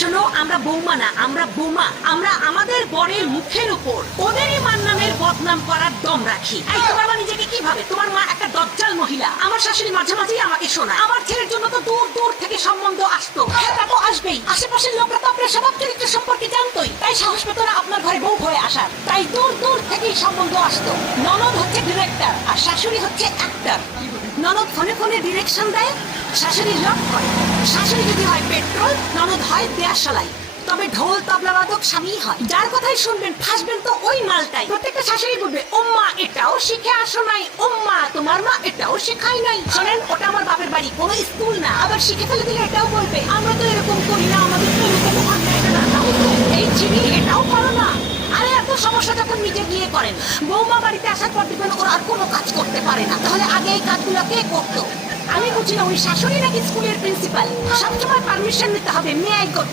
শোনো, আমরা বৌমা না, আমরা বোমা। আমরা আমাদের বরের মুখের উপর ওদেরই মান্নানের বদনাম করার দম রাখি। এই তোমার মা নিজেকে কি ভাবে? তোমার মা একটা দজ্জাল মহিলা। আমার শাশুড়ি মাঝে মাঝেই আমাকে শোনায় আমার ছেলের জন্য তো দূর দূর থেকে সম্বন্ধ আসতো। হ্যাঁ, তা তো আসবেই। আশেপাশের লোকরা তো আপনার স্বভাব চরিত্র সম্পর্কে জানতোই, তাই সাহস পেত না আপনার ঘরে বউ হয়ে আসার। তাই দূর দূর থেকেই সম্বন্ধ আসতো। ননদ হচ্ছে ডিরেক্টর আর শাশুড়ি হচ্ছে অ্যাক্টর। ননদ ফোনে ফোনে ডিরেকশন দেয়, শাশুড়ি লক করে। শাশুড়ি যদি হয় পেট্রোল, ননদ হয় দেয়াশালাই। তবে ঢোল তবলাবাদক স্বামী হয়। যার কথাই শুনবেন ফাঁসবেন তো ওই মালটাই। প্রত্যেকটা শাশুড়ি বলবে, ওম্মা এটাও শিখে আসো নাই, ওম্মা তোমার মা এটাও শেখায় নাই। শোনেন, ওটা আমার বাপের বাড়ি, কোনো স্কুল না। আবার শিখে ফেলে দিলে এটাও বলবে, আমরা তো এরকম করি না, আমাদের তো এরকম অন্যায় না। এই চিনি এটাও করো না। আরে এত সমস্যা যখন নিজে গিয়ে করেন, বৌমা বাড়িতে আসার পর দেখবেন ওরা আর কোনো কাজ করতে পারে না। তাহলে আগে এই কাজগুলো কে করতো? আমি বুঝি না ওই শাশুড়ি নাকি স্কুলের প্রিন্সিপাল। সবসময় পারমিশন নিতে হবে, মেয়ে আই করতে।